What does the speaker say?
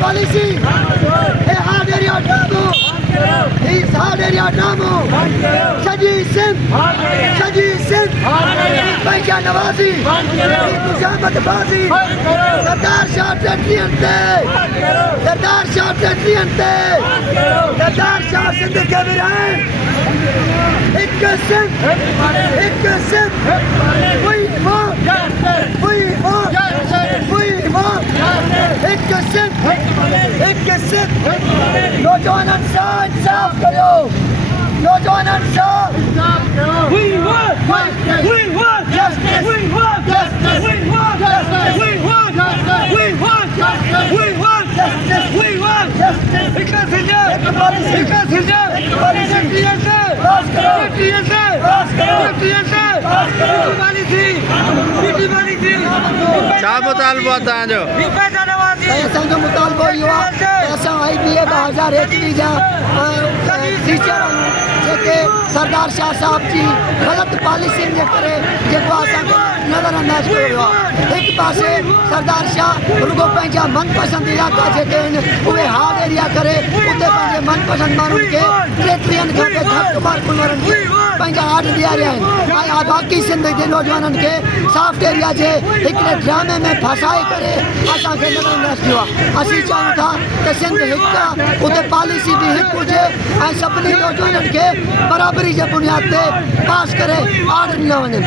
policy. A hard area Damo. He's hard area Damo. Saji Singh. Saji Singh. Paisa Nawazi. Kushamat Bazi. Sardar Shah Trentliante. Sardar Shah Trentliante. Sardar Shah Sindh ke Viraan. एक Singh we want एक सिंह नौजवान इंसाफ करो नौजवान इंसाफ we want justice we want justice we want justice we want justice we want justice we want justice we want justice एक छा मुतालबो आहे तव्हांजो? असांजो मुतालबो इहो आहे त असां IBA 2021 जा टीचर जेके सरदार शाह साहब जी ग़लति पॉलिसियुनि जे करे जेको असांखे नज़रअंदाज कयो वियो आहे हिकु पासे सरदार शाह रुगो पंहिंजा मनपसंद इलाइक़ा जेके आहिनि उहे हार्ड एरिया करे उते पंहिंजे मनपसंद माण्हुनि खे 3 खां घटि कारकुनरनि खे पंहिंजा हार्ड ॾियारिया आहिनि ऐं बाक़ी सिंध जे नौजवाननि खे सॉफ्ट एरिया जे हिकिड़े ड्रामे में फसाए करे असांखे नज़रअंदाज कयो आहे असीं चाहियूं था त सिंध हिकु आहे उते पॉलिसी बि हिकु हुजे ऐं सभिनी नौजवाननि खे बराबरी जे बुनियाद ते पास करे आर्ड ॾिना वञनि